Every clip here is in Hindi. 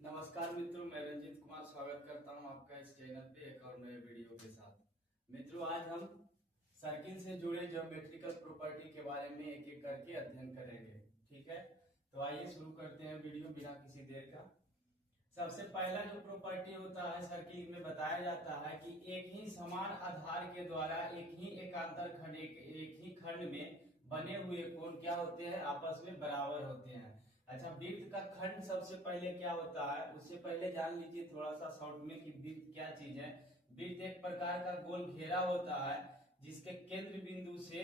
नमस्कार मित्रों, मैं रंजीत कुमार स्वागत करता हूं आपका इस चैनल पे एक और नए वीडियो के साथ। मित्रों, आज हम सर्किल से जुड़े ज्योमेट्रिकल प्रॉपर्टी के बारे में एक एक करके अध्ययन करेंगे। ठीक है, तो आइए शुरू करते हैं वीडियो बिना किसी देर का। सबसे पहला जो प्रॉपर्टी होता है सर्किल में बताया जाता है कि एक ही समान आधार के द्वारा एक ही एकांतर खंड एक ही खंड में बने हुए कोण क्या होते हैं, आपस में बराबर होते हैं। अच्छा, वृत्त का खंड सबसे पहले क्या होता है, उससे पहले जान लीजिए थोड़ा सा शॉर्ट में कि वृत्त क्या चीज है। वृत्त एक प्रकार का गोल घेरा होता है जिसके केंद्र बिंदु से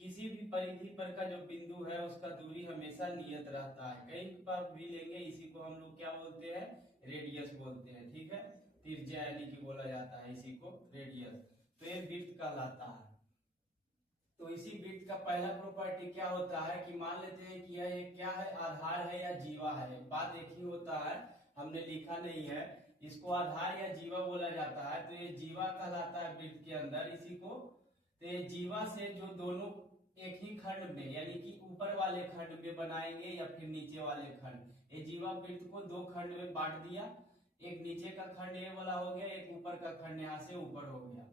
किसी भी परिधि पर का जो बिंदु है उसका दूरी हमेशा नियत रहता है। कहीं पर भी लेंगे, इसी को हम लोग क्या बोलते हैं, रेडियस बोलते हैं। ठीक है, त्रिज्या यानी कि बोला जाता है इसी को रेडियस। तो ये वृत्त कहलाता है। तो इसी वृत्त का पहला प्रॉपर्टी क्या होता है कि मान लेते हैं कि यह क्या है, आधार है या जीवा है। बात एक ही होता है, हमने लिखा नहीं है। इसको आधार या जीवा बोला जाता है। तो ये जीवा कहलाता है वृत्त के अंदर इसी को। तो ये जीवा से जो दोनों एक ही खंड में यानी कि ऊपर वाले खंड में बनाएंगे या फिर नीचे वाले खंड, ये जीवा वृत्त को दो खंड में बांट दिया। एक नीचे का खंड ये वाला हो गया, एक ऊपर का खंड यहाँ से ऊपर हो गया।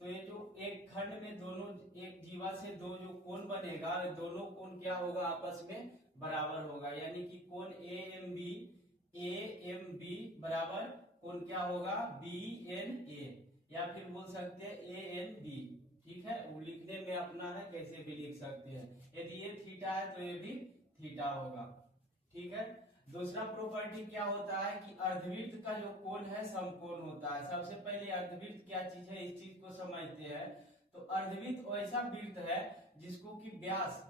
तो ये जो एक खंड में दोनों एक जीवा से दो जो कोण बनेगा, दोनों कोण क्या होगा, आपस में बराबर होगा। यानी कि कोण ए एम बी बराबर कोण क्या होगा, बी एन ए, या फिर बोल सकते हैं ए एन बी। ठीक है, वो लिखने में अपना है, कैसे भी लिख सकते हैं। यदि ये थीटा है तो ये भी थीटा होगा। ठीक है, दूसरा प्रॉपर्टी क्या होता है कि अर्धवृत्त का जो कोण है समकोण होता है। सबसे पहले अर्धवृत्त क्या चीज है, इस चीज को समझते हैं। तो अर्धवृत्त ऐसा वृत्त है जिसको कि व्यास,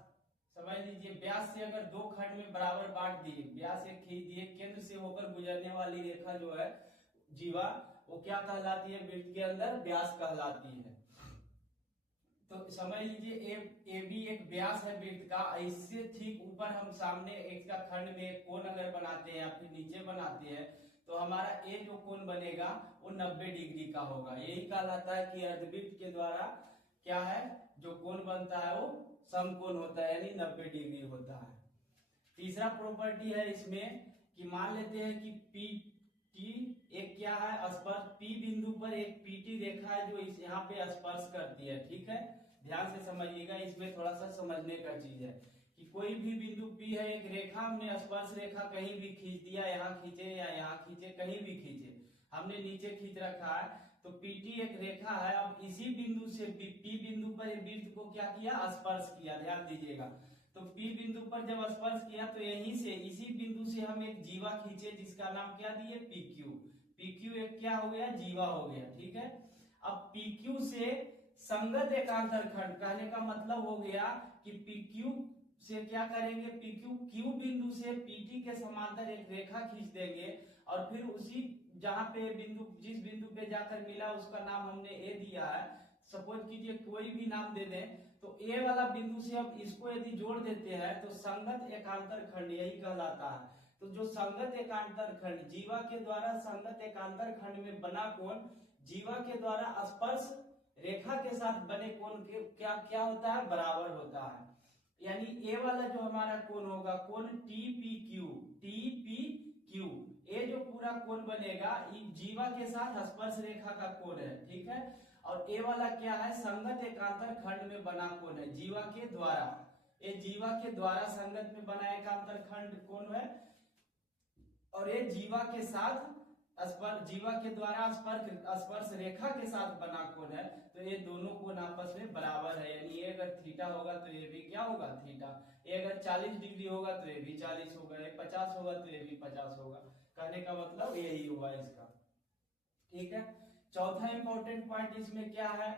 समझ लीजिए, व्यास से अगर दो खंड में बराबर बांट दिए, व्यास एक खींच दिए, केंद्र से होकर गुजरने वाली रेखा जो है जीवा, वो क्या कहलाती है, वृत्त के अंदर व्यास कहलाती है। तो समझ लीजिए ए बी एक व्यास है वृत्त का। इससे ठीक ऊपर हम सामने एक का खंड में कोण अगर बनाते हैं या फिर नीचे बनाते हैं तो हमारा ए जो कोण बनेगा वो 90 डिग्री का होगा। यही कहलाता है कि अर्धवृत्त के द्वारा क्या है, जो कोण बनता है वो समकोण होता है, यानी 90 डिग्री होता है। तीसरा प्रॉपर्टी है इसमें कि मान लेते हैं कि पी टी एक क्या है, स्पर्श पी बिंदु पर एक पीटी रेखा है जो इस यहाँ पे स्पर्श करती है। ठीक है, ध्यान से समझिएगा, इसमें थोड़ा सा समझने का चीज है कि कोई भी बिंदु पी है, एक रेखा हमने स्पर्श रेखा कहीं भी खींच दिया, यहाँ खींचे या यहाँ खींचे, कहीं भी खींचे, हमने नीचे खींच रखा है तो पीटी एक रेखा है। अब इसी बिंदु से पी बिंदु पर वृत्त को क्या किया, स्पर्श किया। ध्यान दीजिएगा, तो P बिंदु पर जब स्पर्श किया तो यहीं से इसी बिंदु से हम एक जीवा खींचे जिसका नाम क्या दिए, PQ। PQ एक क्या हो गया, जीवा हो गया। ठीक है, अब PQ से संगत एकांतर खंड, कहने का मतलब हो गया कि PQ से क्या करेंगे, PQ Q बिंदु से PT के समांतर एक रेखा खींच देंगे और फिर उसी जहां पे बिंदु, जिस बिंदु पे जाकर मिला उसका नाम हमने A दिया है, सपोज कीजिए कोई भी नाम दे दें, तो ए वाला बिंदु से अब इसको यदि जोड़ देते हैं तो संगत एकांतर खंड यही कहलाता है। तो जो संगत एकांतर खंड, जीवा के द्वारा संगत एकांतर खंड में बना कोण जीवा के द्वारा स्पर्श रेखा के साथ बने कोण के क्या क्या होता है, बराबर होता है। यानी ए वाला जो हमारा कोण होगा, कोण टीपीक्यू, टीपीक्यू, ये जो पूरा कोण बनेगा जीवा के साथ स्पर्श रेखा का कोण है। ठीक है, और ए वाला क्या है, संगत एकांतर खंड में बना कोण है जीवा के द्वारा। ये जीवा के द्वारा संगत में बना एकांतर खंड कोण है और ये जीवा के साथ जीवा के द्वारा स्पर्श रेखा के साथ बना कोण है। तो ये दोनों कोण आपस में बराबर है। यानी ये अगर थीटा होगा तो ये भी क्या होगा, थीटा। ये अगर 40 डिग्री होगा तो ये भी 40 होगा, ये 50 होगा तो ये भी 50 होगा। कहने का मतलब यही हुआ इसका। ठीक है, चौथा इंपॉर्टेंट पॉइंट इसमें क्या है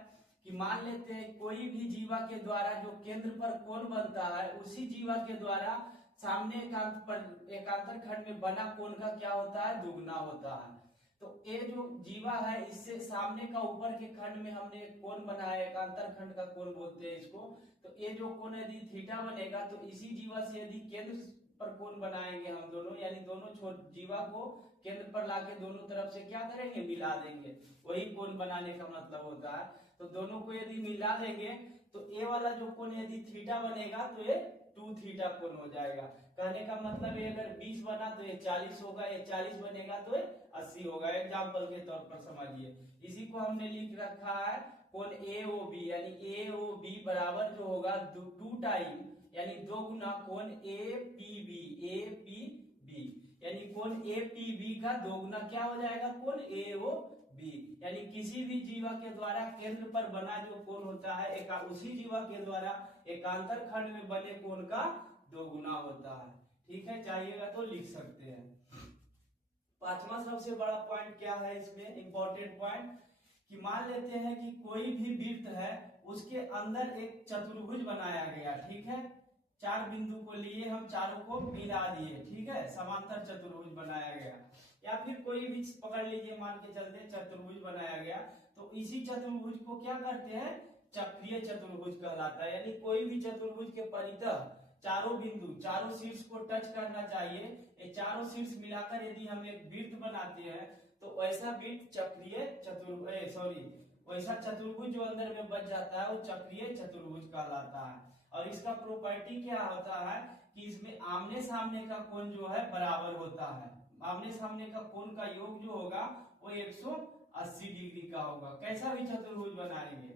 कि मान लेते हैं कोई भी जीवा के द्वारा जो केंद्र पर कोण बनता है उसी जीवा के द्वारा सामने एकांतर खंड में बना कोण का क्या होता है, दुगना होता है। तो ये जो जीवा है इससे सामने का ऊपर के खंड में हमने कोण बनाया, एकांतर खंड का कोण बोलते हैं इसको। तो ये जो कोण यदि थीटा बनेगा तो इसी जीवा से यदि केंद्र पर कोण बनाएंगे हम दोनों, यानी दोनों जीवा को केंद्र पर लाके दोनों तरफ से क्या करेंगे, मिला देंगे, वही कोण बनाने का मतलब होता है। तो दोनों को यदि मिला देंगे तो ए वाला जो कोण यदि थीटा बनेगा तो ये 2 थीटा कोण हो जाएगा। कहने का मतलब ये अगर 20 बना तो ये 40 होगा, ये 40 बनेगा तो ये 80 होगा। एग्जाम्पल के तौर पर समझिए। इसी को हमने लिख रखा है कोण AOB, यानी AOB बराबर जो होगा 2 टाइम यानी 2 गुना कोण APB, APB यानी कोण APB का 2 गुना क्या हो जाएगा कोण AOB। यानी किसी भी जीवा के द्वारा केंद्र पर बना जो कोण होता है उसी जीवा के द्वारा एकांतर खंड में बने कोण का 2 गुना होता है। ठीक है, चाहिएगा तो लिख सकते हैं। पांचवा सबसे बड़ा पॉइंट क्या है इसमें, इंपॉर्टेंट पॉइंट, कि मान लेते हैं कि कोई भी वृत्त है उसके अंदर एक चतुर्भुज बनाया गया। ठीक है, 4 बिंदु को लिए हम चारों को मिला दिए। ठीक है, समांतर चतुर्भुज बनाया गया, या फिर कोई भी पकड़ लीजिए, मान के चलते चतुर्भुज बनाया गया। तो इसी चतुर्भुज को क्या करते हैं, चक्रीय चतुर्भुज कहलाता है। यानी कोई भी चतुर्भुज के परितः चारों बिंदु, चारों शीर्ष को टच करना चाहिए। ये चारों शीर्ष मिलाकर यदि हम एक वृत्त बनाते हैं तो वैसा वृत्त चक्रीय चतुर्भुज, वैसा चतुर्भुज जो अंदर में बच जाता है वो चक्रीय चतुर्भुज कहलाता है। और इसका प्रॉपर्टी क्या होता है कि इसमें आमने सामने का कोण जो है बराबर होता है। आमने सामने का कोण का योग जो होगा वो 180 डिग्री का होगा। कैसा भी चतुर्भुज बनाएंगे,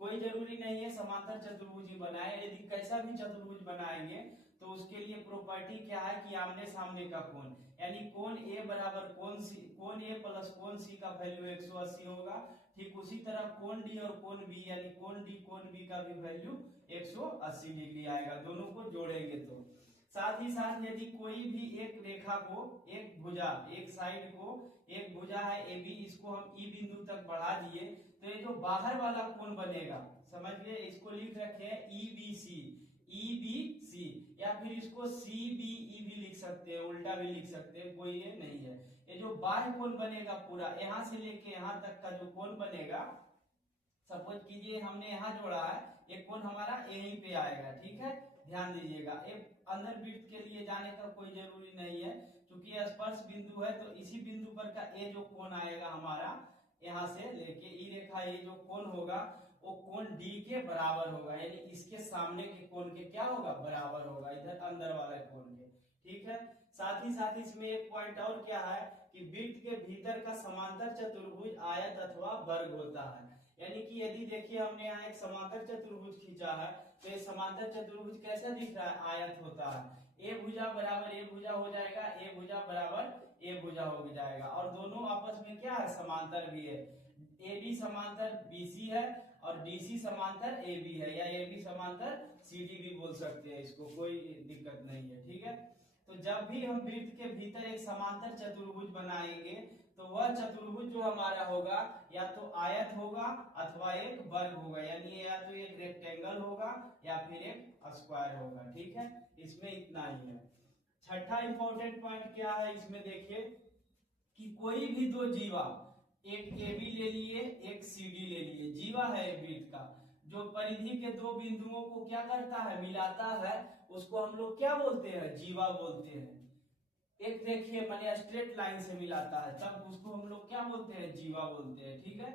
कोई जरूरी नहीं है समांतर चतुर्भुज ही बनाए, यदि कैसा भी चतुर्भुज बनाएंगे तो उसके लिए प्रॉपर्टी क्या है कि आमने सामने का कोण, यानी कोण A बराबर कोण A प्लस कोण C का वैल्यू 180 होगा। ठीक उसी तरह कोण D और कोण B, यानी कोण D कोण B का भी वैल्यू 180 डिग्री आएगा, दोनों को जोड़ेंगे तो। साथ ही साथ यदि कोई भी एक रेखा को, एक भुजा, एक साइड को, एक भुजा है AB, इसको हम E बिंदु तक बढ़ा दिए तो ये जो बाहर वाला कोण बनेगा, समझ गए, इसको लिख रखे हैं EBC, या फिर इसको CBE भी लिख सकते हैं, उल्टा भी लिख सकते हैं, कोई ये नहीं है। ये जो बाह्य कोण बनेगा पूरा यहाँ से लेके यहाँ तक का जो कोण बनेगा, सपोज कीजिए हमने यहाँ जोड़ा है, एक कोण हमारा यहीं पे आएगा। ठीक है, ध्यान दीजिएगा, एक अंदर वृत्त के लिए जाने का कोई जरूरी नहीं है, क्योंकि स्पर्श बिंदु है तो इसी बिंदु पर का ये जो कोण आएगा हमारा यहाँ से लेके ई रेखा, ये जो कोण होगा वो कोण D के बराबर होगा, यानी इसके सामने के कोण के क्या होगा, बराबर होगा, इधर अंदर वाला कोण के। ठीक है, साथ ही साथ इसमें एक पॉइंट और क्या है कि वृत्त के भीतर का समांतर चतुर्भुज आयत अथवा वर्ग होता है। यानी कि यदि देखिए हमने यहाँ एक समांतर चतुर्भुज खींचा है तो ये समांतर चतुर्भुज कैसा दिख रहा है, आयत होता है। ए भुजा बराबर ए भुजा हो जाएगा, ए भुजा बराबर ए भुजा हो जाएगा, और दोनों आपस में क्या है, समांतर भी है। AB समांतर BC है और DC समांतर AB है, या AB समांतर CD भी बोल सकते हैं इसको, कोई दिक्कत नहीं है। ठीक है, तो जब भी हम वृत्त के भीतर एक समांतर चतुर्भुज बनाएंगे तो वह चतुर्भुज जो हमारा होगा या तो आयत होगा अथवा एक वर्ग होगा, यानी या तो एक रेक्टेंगल होगा या फिर एक स्क्वायर होगा। ठीक है, इसमें इतना ही है। छठा इंपॉर्टेंट पॉइंट क्या है इसमें, देखिए कि कोई भी दो जीवा, एक AB ले लिए, एक CD ले लिए, जीवा है वृत्त का, जो परिधि के दो बिंदुओं को क्या करता है, मिलाता है, उसको हम लोग क्या बोलते हैं, जीवा बोलते हैं। एक देखिए मैंने स्ट्रेट लाइन से मिलाता है तब उसको हम लोग क्या बोलते हैं, जीवा बोलते हैं। ठीक है,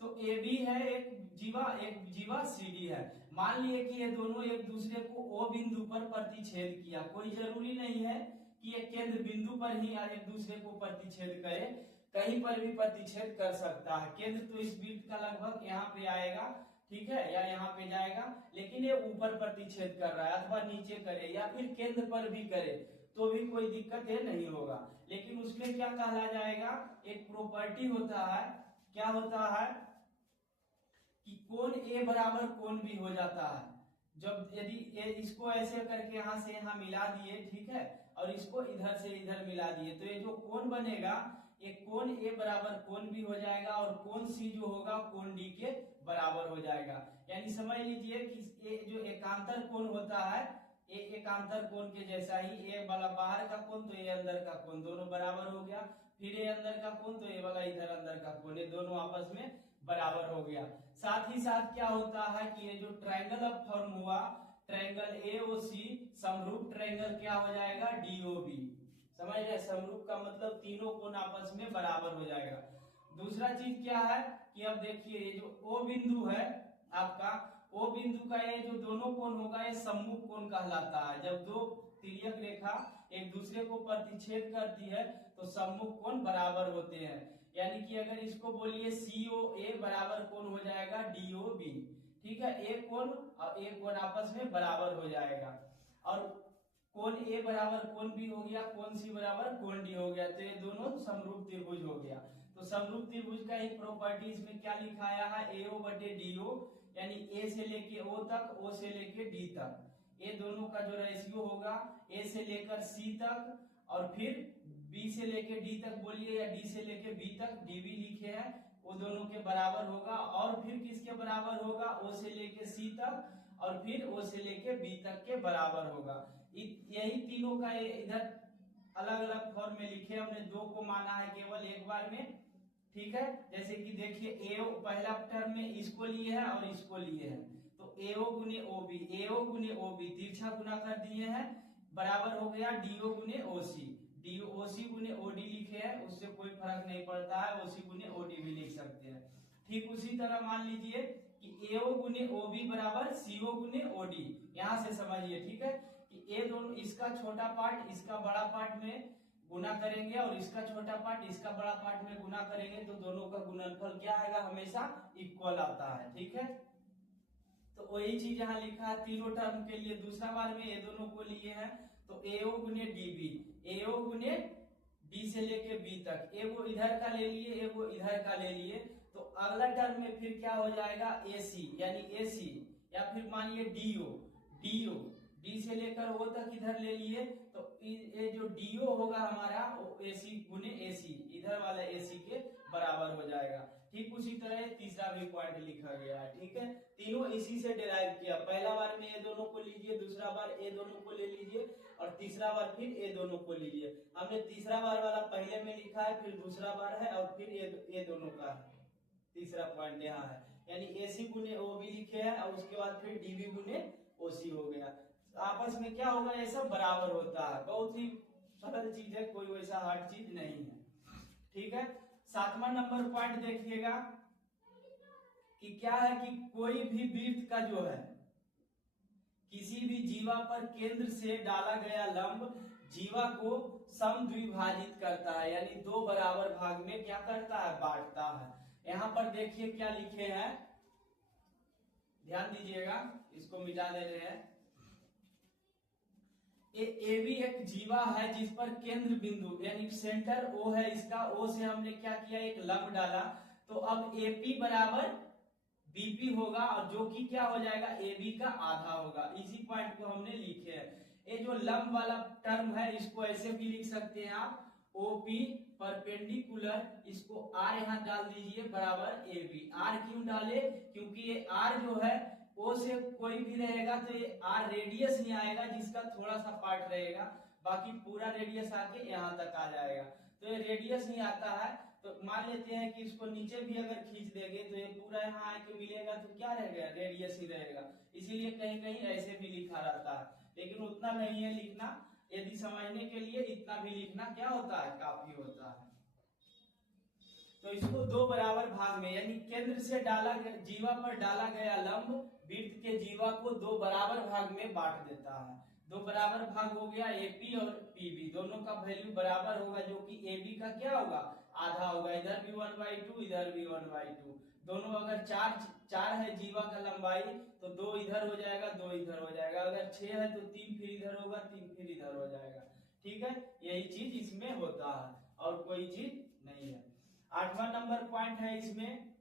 तो AB है एक जीवा CD है। मान लिए कि ये दोनों एक दूसरे को O बिंदु पर प्रतिच्छेद किया, कोई जरूरी नहीं है कि एक केंद्र बिंदु पर ही एक दूसरे को प्रतिच्छेद करे, कहीं पर भी प्रतिच्छेद कर सकता है। केंद्र तो इस वृत्त का लगभग यहाँ पे आएगा, ठीक है, या यहाँ पे जाएगा, लेकिन ये ऊपर प्रतिच्छेद कर रहा है, अथवा नीचे करे या फिर केंद्र पर भी करे तो भी कोई दिक्कत है नहीं होगा। लेकिन उसमें क्या कहा जाएगा, एक प्रॉपर्टी होता है, क्या होता है कि कोण A बराबर कोण B हो जाता है। जब यदि इसको ऐसे करके यहाँ से यहाँ मिला दिए, ठीक है, और इसको इधर से इधर मिला दिए तो ये जो कोण बनेगा, एक कोण A बराबर कोण B हो जाएगा और कोण C जो होगा कोण D के बराबर हो जाएगा। यानी समझ लीजिए कि ये जो एकांतर कोण होता है, ये एकांतर कोण के जैसा ही, ये वाला बाहर का कोण तो ये अंदर का कोण, दोनों बराबर हो गया। फिर ये अंदर का कोण तो ये वाला इधर अंदर का कोण, ये दोनों आपस में बराबर हो गया। साथ ही साथ क्या होता है कि ये जो ट्रायंगल अब फॉर्म हुआ, ट्रायंगल AOC समरूप ट्रायंगल क्या हो जाएगा, DOB। समझ रहे, समरूप का मतलब तीनों कोण आपस में बराबर हो जाएगा। दूसरा चीज क्या है कि अब देखिए ये जो O बिंदु है आपका, ओ बिंदु का ये जो दोनों कोण होगा ये सम्मुख कोण कहलाता है। जब दो तिर्यक रेखा एक दूसरे को प्रतिच्छेद करती है तो सम्मुख कोण बराबर होते हैं। यानी कि अगर इसको बोलिए COA बराबर कोण हो जाएगा DOB। ठीक है, एक कोण और एक कोण आपस में बराबर हो जाएगा। और कोण A बराबर कोण B हो गया, कोण C बराबर कोण D हो गया, तो ये दोनों समरूप त्रिभुज हो गया। तो समरूप त्रिभुज का एक प्रॉपर्टी इसमें क्या लिखाया है, AO बटे DO, यानी A से लेके O तक, O से लेके D तक, ये दोनों का जो रेशियो होगा A से लेकर C तक और फिर B से लेके D तक बोलिए या D से लेके B तक, DB लिखे हैं, वो दोनों के बराबर होगा। और फिर किसके बराबर होगा, O से लेके C तक और फिर O से लेके B तक के बराबर होगा। यही तीनों का इधर अलग अलग फॉर्म में लिखे, हमने दो को माना है केवल एक बार में। ठीक है, जैसे कि देखिए AO पहला टर्म में इसको लिए हैं और इसको लिए हैं, तो AO गुने OB, AO गुने OB तिरछा गुना कर दिए हैं, बराबर हो गया DO गुने OC, OC गुने OD लिखे हैं, उससे कोई फर्क नहीं पड़ता है, OC गुने OD भी लिख सकते हैं। ठीक उसी तरह मान लीजिए कि AO गुने OB बराबर CO गुने OD, यहां से समझिए। ठीक है, कि ये दोनों इसका छोटा पार्ट इसका बड़ा पार्ट में गुना करेंगे और इसका छोटा पार्ट इसका बड़ा पार्ट में गुना करेंगे, तो दोनों का गुणनफल क्या आएगा, हमेशा इक्वल आता है। ठीक है, तो वही चीज यहाँ लिखा है तीनों टर्म के लिए। दूसरा बार में ये दोनों को लिए हैं, तो AO गुने DB, AO गुने D से लेके B तक, एगो इधर का ले लिए एगो इधर का ले लिए, तो अगला टर्म में फिर क्या हो जाएगा AC, यानी AC, या फिर मानिए DO D से लेकर O तक इधर ले लिए, तो ये जो DO होगा हमारा वो AC गुने AC, इधर वाला AC के बराबर हो जाएगा। ठीक उसी तरह तीसरा भी पॉइंट लिखा गया है। ठीक है, तीनों इसी से डिराइव किया, पहला बार में ये दोनों को लीजिए, दूसरा बार ये दोनों को ले लीजिए और तीसरा बार फिर ये दोनों को लीजिए। हमने तीसरा बार वाला पहले में लिखा है, फिर दूसरा बार है और फिर ये दोनों का है। तीसरा पॉइंट यहाँ है, यानी AC गुने OB लिखे हैं और उसके बाद फिर DB गुने OC हो गया। आपस में क्या होगा, ये सब बराबर होता है, बहुत ही सरल चीज है, कोई वैसा हार्ड चीज नहीं है। ठीक है, सातवां नंबर पॉइंट देखिएगा कि क्या है कि कोई भी वृत्त का जो है किसी भी जीवा पर केंद्र से डाला गया लंब जीवा को समद्विभाजित करता है, यानी दो बराबर भाग में क्या करता है, बांटता है। यहाँ पर देखिए क्या लिखे हैं, ध्यान दीजिएगा, इसको मिटा दे रहे हैं। AB एक जीवा है जिस पर केंद्र बिंदु यानी सेंटर O है, इसका O से हमने क्या किया, एक लंब डाला, तो अब AP बराबर BP होगा और जो कि क्या हो जाएगा, AB का आधा होगा। इसी पॉइंट को हमने लिखे है। ये जो लंब वाला टर्म है इसको ऐसे भी लिख सकते हैं आप, OP परपेंडिकुलर, इसको R यहाँ डाल दीजिए बराबर AB। R क्यों डाले, क्योंकि ये R जो है O से कोई भी रहेगा तो ये R रेडियस नहीं आएगा, जिसका थोड़ा सा पार्ट रहेगा, बाकी पूरा रेडियस आके यहाँ तक आ जाएगा। तो ये रेडियस नहीं आता है, तो मान लेते हैं कि इसको नीचे भी अगर खींच देंगे तो ये पूरा यहाँ आके मिलेगा, तो क्या रहेगा, रेडियस ही रहेगा। इसीलिए कहीं कहीं ऐसे भी लिखा रहता है, लेकिन उतना नहीं है लिखना, यदि समझने के लिए इतना भी लिखना क्या होता है, काफी होता है। तो इसको दो बराबर भाग में, यानी केंद्र से डाला जीवा पर डाला गया लंब वृत्त के जीवा को दो बराबर भाग में बांट देता है। दो बराबर भाग हो गया AP और PB, दोनों का वैल्यू बराबर होगा, जो कि AB का क्या होगा, आधा होगा, इधर भी 1/2 इधर भी 1/2। दोनों अगर चार है जीवा का लंबाई तो दो इधर हो जाएगा दो इधर हो जाएगा, अगर 6 है तो 3 फिर इधर होगा 3 फिर इधर हो जाएगा। ठीक है, यही चीज इसमें होता है और कोई चीज नहीं है। आठवां नंबर पॉइंट है इसमें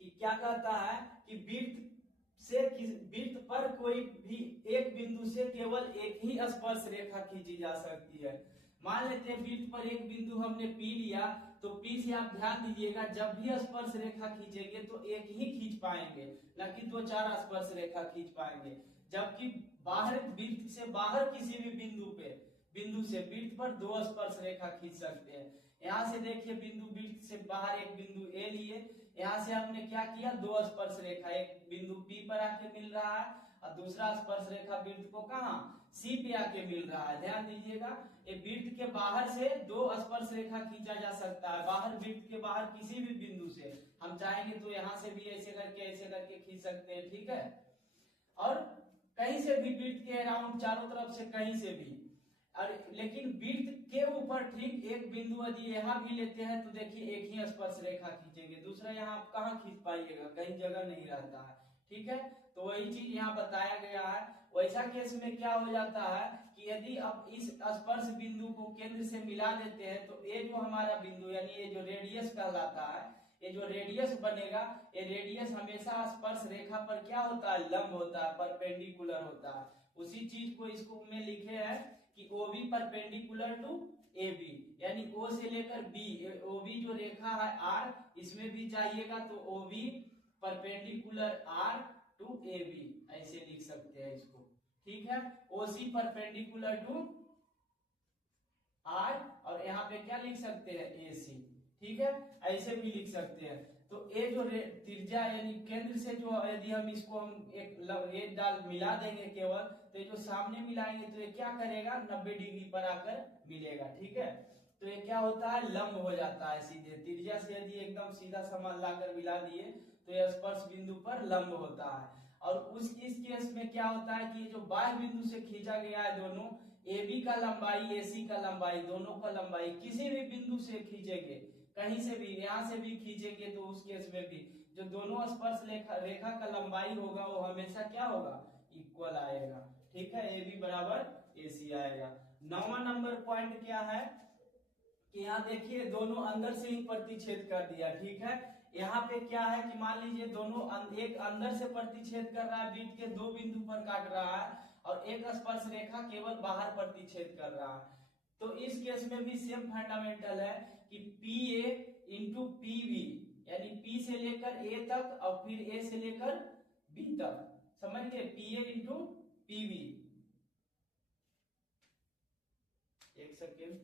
कि क्या कहता है कि वृत्त पर कोई भी एक बिंदु से केवल एक ही स्पर्श रेखा खींची जा सकती है। मान लेते हैं वृत्त पर एक बिंदु हमने P लिया, तो P से आप ध्यान दीजिएगा, जब भी स्पर्श रेखा खींचेंगे तो एक ही खींच पाएंगे, न कि 2-4 स्पर्श रेखा खींच पाएंगे। जबकि बाहर वृत्त से बाहर किसी भी बिंदु से वृत्त पर 2 स्पर्श रेखा खींच सकते हैं। यहाँ से देखिए बिंदु वृत्त से बाहर एक बिंदु A लिए, यहाँ से हमने क्या किया, 2 स्पर्श रेखा, एक बिंदु P पर आके मिल रहा है और दूसरा स्पर्श रेखा वृत्त को कहाँ सी पे आके मिल रहा है। ध्यान दीजिएगा, ये वृत्त के बाहर से दो स्पर्श रेखा खींचा जा सकता है, बाहर वृत्त के बाहर किसी भी बिंदु से हम चाहेंगे तो यहाँ से भी ऐसे करके खींच सकते हैं, ठीक है। और कहीं से भी वृत्त के अराउंड चारों तरफ से कहीं से भी, और लेकिन वृत्त के ऊपर ठीक एक बिंदु यदि यहाँ भी लेते हैं तो देखिए एक ही स्पर्श रेखा खींचेंगे, दूसरा यहाँ आप कहाँ खींच पाइएगा, कहीं जगह नहीं रहता है, ठीक है। तो वही चीज यहाँ बताया गया है। वैसा केस में क्या हो जाता है कि यदि आप इस स्पर्श बिंदु को केंद्र से मिला देते हैं तो ये जो हमारा बिंदु यानी ये जो रेडियस कहलाता है, ये जो रेडियस बनेगा, ये रेडियस हमेशा स्पर्श रेखा पर क्या होता है, लंब होता है, परपेंडिकुलर होता है। उसी चीज को इसको में लिखे है कि OB परपेंडिकुलर टू AB, यानी O से लेकर B, OB जो रेखा है R, इसमें भी चाहिएगा तो OB perpendicular R to AB, ऐसे लिख सकते हैं इसको, ठीक है। OC परपेंडिकुलर टू R, और यहाँ पे क्या लिख सकते हैं, AC, ठीक है, ऐसे भी लिख सकते हैं। तो ये जो त्रिज्या यानी केंद्र से जो यदि हम इसको हम एक डाल मिला देंगे केवल, तो ये जो सामने मिलाएंगे तो ये क्या करेगा, 90 डिग्री पर आकर मिलेगा, ठीक है। तो ये क्या होता है, लंब हो जाता है सीधे। त्रिज्या से यदि एकदम सीधा समान लाकर मिला दिए तो ये स्पर्श बिंदु पर लंब होता है। और इस केस में क्या होता है कि ये जो बाह्य बिंदु से खींचा गया है, दोनों AB का लंबाई AC का लंबाई, दोनों का लंबाई किसी भी बिंदु से खींचेंगे, कहीं से भी, यहाँ से भी खींचेंगे तो उस केस में भी जो दोनों स्पर्श रेखा का लंबाई होगा वो हमेशा क्या होगा, इक्वल आएगा, ठीक है। AB बराबर AC आएगा। 9वां नंबर पॉइंट क्या है कि यहाँ देखिए दोनों अंदर से ही प्रतिच्छेद कर दिया, ठीक है। यहाँ पे क्या है कि मान लीजिए दोनों एक अंदर से प्रतिच्छेद कर रहा है, वृत्त के दो बिंदु पर काट रहा है, और एक स्पर्श रेखा केवल बाहर प्रतिच्छेद कर रहा है। तो इस केस में भी सेम फंडामेंटल है कि PA इंटू PB, यानी P से लेकर A तक और फिर A से लेकर B तक, समझ गए, PA इंटू PB। एक सेकेंड,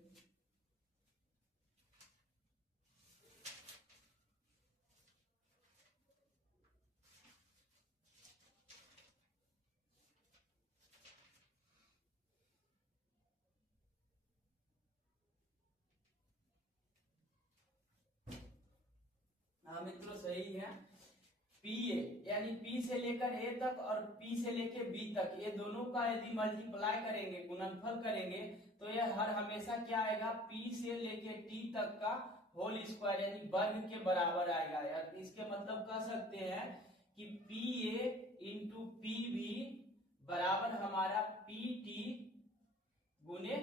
हाँ मित्रों सही है। PA यानी P से लेकर A तक और P से लेकर B तक, ये दोनों का यदि मल्टीप्लाई करेंगे, गुणनफल करेंगे, तो यह हर हमेशा क्या आएगा, P से लेकर T तक का होल स्क्वायर यानी वर्ग के बराबर आएगा। यार इसके मतलब कह सकते हैं कि PA इंटू PB बराबर हमारा PT गुने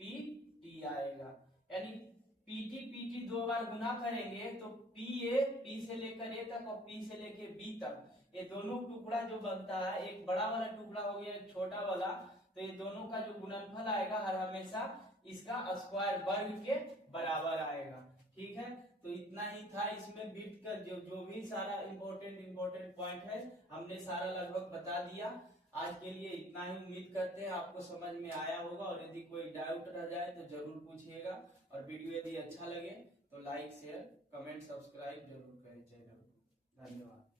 PT आएगा, यानी PT दो बार गुना करेंगे तो PA, P से लेकर A तक और P से लेकर B तक, ये दोनों टुकड़ा जो बनता है, एक बड़ा वाला टुकड़ा हो गया एक छोटा वाला, तो ये दोनों का जो गुणनफल आएगा हर हमेशा इसका स्क्वायर वर्ग के बराबर आएगा, ठीक है। तो इतना ही था इसमें वृत्त का जो भी सारा इम्पोर्टेंट पॉइंट है हमने सारा लगभग बता दिया। आज के लिए इतना ही, उम्मीद करते हैं आपको समझ में आया होगा, और यदि कोई डाउट रह जाए तो जरूर पूछिएगा, और वीडियो यदि अच्छा लगे तो लाइक शेयर कमेंट सब्सक्राइब जरूर करें चैनल को। धन्यवाद।